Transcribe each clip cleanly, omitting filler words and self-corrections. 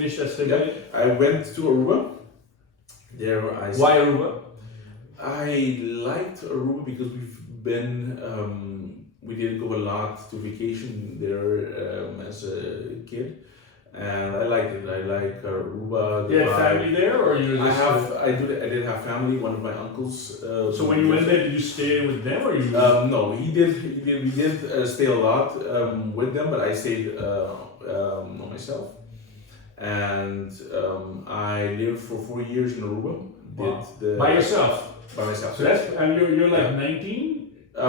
finished that stability? I went to Aruba. Why Aruba? I liked Aruba because we did go a lot to vacation there as a kid, and I liked it. I like Aruba. You had family there, or you? I did have family. One of my uncles. So when you went there, did you stay with them, or you? No, we did stay a lot with them, but I stayed on myself, and I lived for 4 years in Aruba. Wow. By yourself? By myself. So that's, and you're like 19?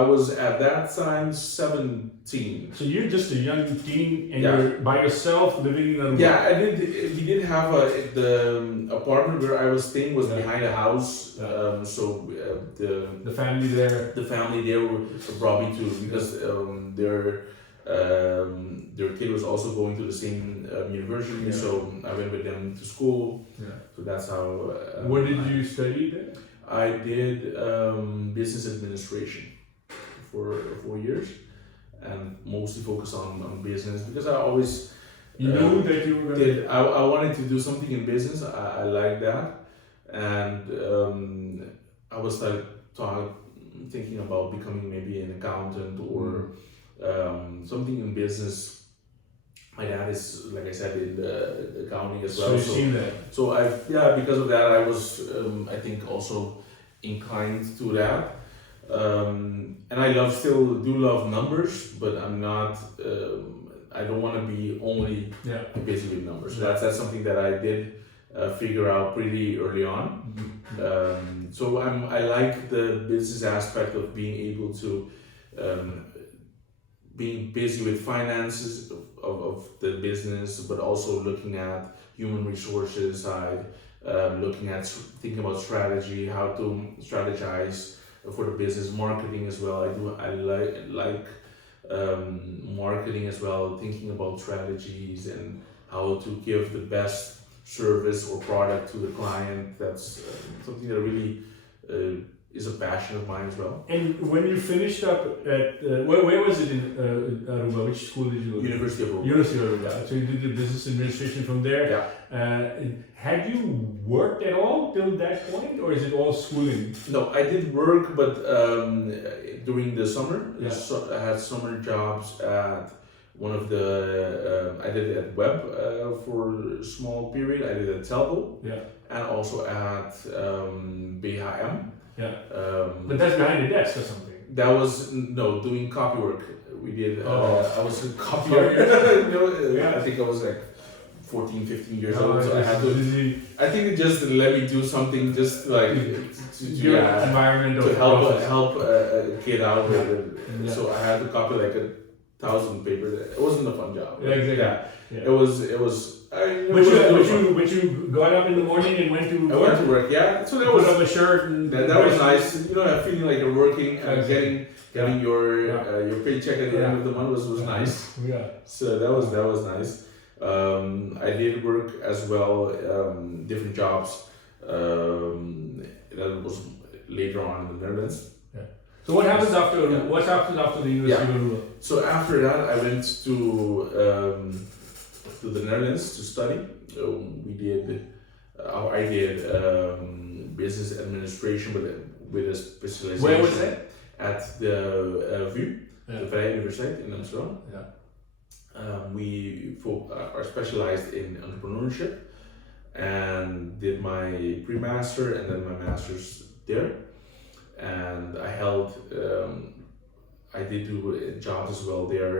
I was at that time 17. So you're just a young teen and you're by yourself living in Aruba? Yeah, we did have the apartment where I was staying was behind a house. So the family there? The family there brought me to, because their kid was also going to the same university, so I went with them to school. Yeah. So that's how. What did you study there? I did business administration for 4 years, and mostly focused on business, because I always knew that you were going to. I wanted to do something in business. I like that, and I was thinking about becoming maybe an accountant or something in business. My dad is, like I said, in the accounting as well. So you've seen that. So because of that, I was I think also inclined to that. And I still do love numbers, but I'm not. I don't want to be only busy with numbers. So that's something that I did figure out pretty early on. So I like the business aspect of being able to being busy with finances of the business, but also looking at human resources side, thinking about strategy, how to strategize for the business, marketing as well. I like marketing as well, thinking about strategies and how to give the best service or product to the client. That's something that really is a passion of mine as well. And when you finished up at, where was it in Aruba? Which school did you go to? University of Aruba. University of Aruba. So you did the business administration from there. Yeah. Had you worked at all till that point, or is it all schooling? No, I did work, but during the summer, I had summer jobs at one of the. I did it at Web for a small period. I did it at Telbo. And also at BHM. Yeah. But that's behind the desk or something. That was doing copy work. We did. I was a copywriter. I think I was like 14, 15 years old. So I had to. I think it just let me do something just like environment to help a kid out with it. So I had to copy like 1,000 papers. It wasn't a fun job. Yeah, exactly. Yeah. It was. But you got up in the morning and went to work? I went to work, yeah. So that was put up a shirt and that was nice. Feeling like you're working and getting your paycheck at the end of the month was nice. Yeah. So that was nice. I did work as well, different jobs. That was later on in the Netherlands. Yeah. So what happens after? What happens after the University of Aruba? So after that, I went to the Netherlands to study. I did business administration with a specialization. Where was that? At the VU, the Vrije Universiteit in Amsterdam. Yeah. We are specialized in entrepreneurship, and did my pre-master and then my master's there. And I did do jobs as well there,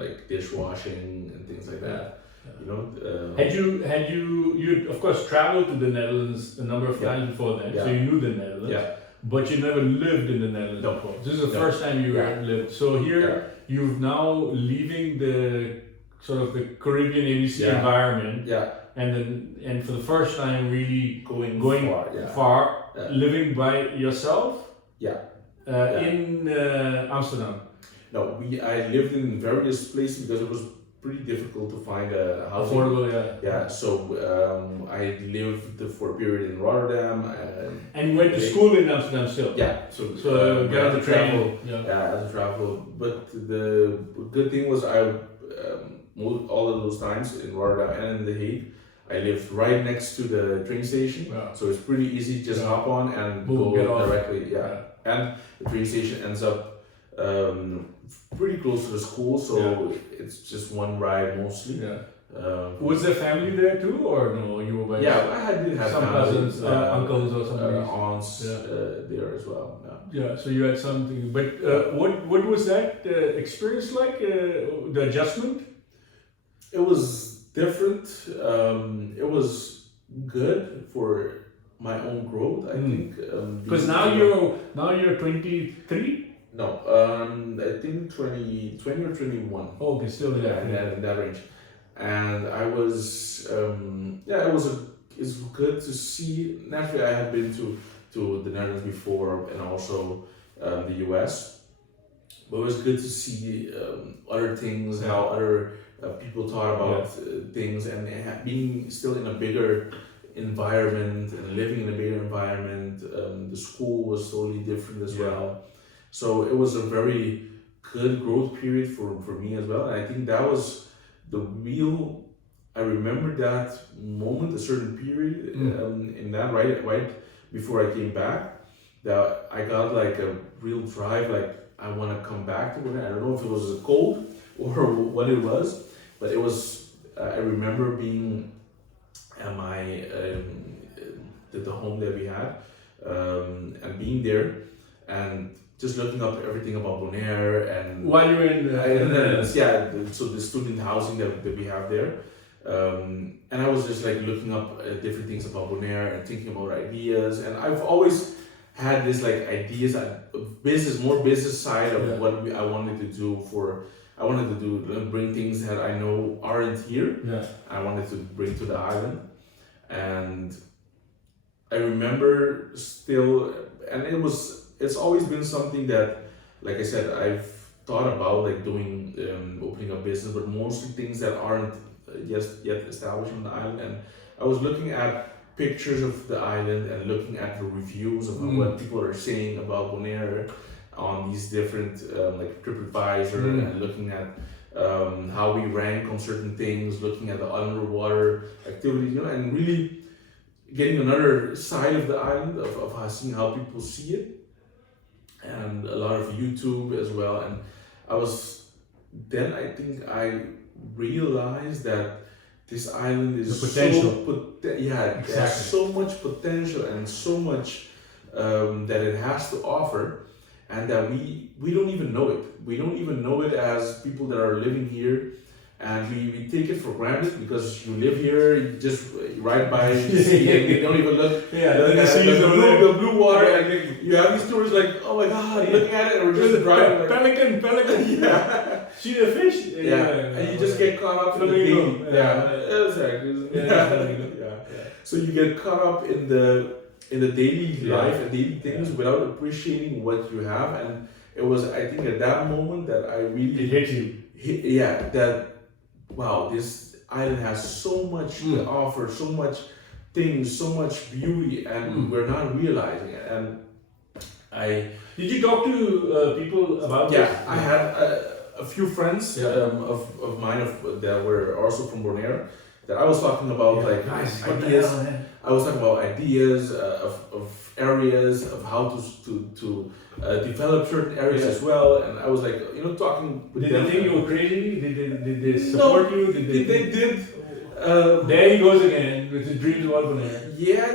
like dishwashing and things like that. Had you of course traveled to the Netherlands a number of times before that, so you knew the Netherlands, but you never lived in the Netherlands before. This is the first time you lived. So here you've now leaving the sort of the Caribbean ABC environment, and for the first time really going far, living by yourself. In Amsterdam. No, I lived in various places because it was pretty difficult to find a house. Affordable, So I lived for a period in Rotterdam. And you went to school in Amsterdam still? Yeah. So get on the train. I had to travel. But the good thing was all of those times in Rotterdam and in The Hague, I lived right next to the train station, so it's pretty easy. Just hop on and Boom, get go off. directly. Yeah. And the train station ends up pretty close to the school, so it's just one ride mostly. Yeah. Was there family there too, or no? You were by I did have some family, cousins, uncles, or somebody. aunts there as well. Yeah, so you had something, but what was that experience like? The adjustment? It was different. It was good for my own growth, I think. Because now you're 23. No, I think 20 or 21. Oh, okay, still in that. In that range. And I was, it's good to see. Naturally, I had been to the Netherlands before and also the US. But it was good to see other things, how other people thought about things, and being still in a bigger environment and living in a bigger environment. The school was totally different as well. So it was a very good growth period for me as well. And I think that was the real, I remember that moment, a certain period in that right before I came back, that I got like a real drive, like I want to come back to it. I don't know if it was cold or what it was, but it was, I remember being at my, the home that we had, and being there and just looking up everything about Bonaire and while you were in the so the student housing that we have there, and I was just like looking up different things about Bonaire and thinking about ideas, and I've always had this like ideas, more business side of what I wanted to do I wanted to bring things that I know aren't here. I wanted to bring to the island, and I remember still, and it's always been something that, like I said, I've thought about like doing, opening a business, but mostly things that aren't yet established on the island. And I was looking at pictures of the island and looking at the reviews of what people are saying about Bonaire on these different like TripAdvisor, and looking at how we rank on certain things, looking at the underwater activities, and really getting another side of the island of seeing how people see it. And a lot of YouTube as well. And I think I realized that this island is the potential. It has so much potential and so much that it has to offer, and that we don't even know it. We don't even know it as people that are living here, and we take it for granted because you live here, you just ride by the sea and you don't even look. The blue water, and you have these tourists like, oh my god, looking at it, and we're just driving. Pelican. See the fish? And you just get caught up in the daily. So you get caught up in the daily life and daily things without appreciating what you have. And it was, I think, at that moment that I really hit you. Wow, this island has so much to offer, so much things, so much beauty, and we're not realizing it. And did you talk to people about this? I had a few friends of mine that were also from Bonaire that I was talking about ideas. I was talking about ideas of areas of how to develop certain areas as well, and I was like, talking with them. Did they think you were crazy? Did they support you? They did. There he goes again with his dreams about Bonaire. Yeah,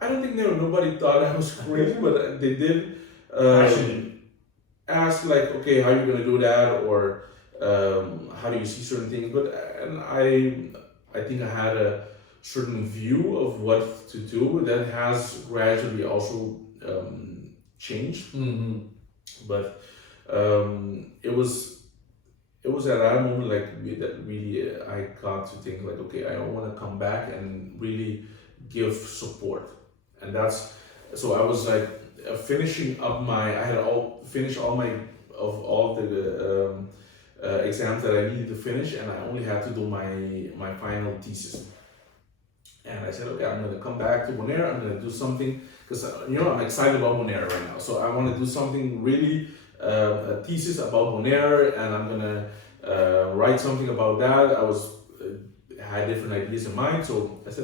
I don't think nobody thought I was crazy, but they did ask like, okay, how are you gonna do that, or how do you see certain things? And I think I had a certain view of what to do that has gradually also changed. But it was at that moment that really I got to think like, okay, I want to come back and really give support, and so I was like finishing up I had finished all the exams that I needed to finish, and I only had to do my final thesis. And I said, okay, I'm going to come back to Bonaire. I'm going to do something, because I'm excited about Bonaire right now. So I want to do something really, a thesis about Bonaire, and I'm going to write something about that. I was had different ideas in mind. So I said,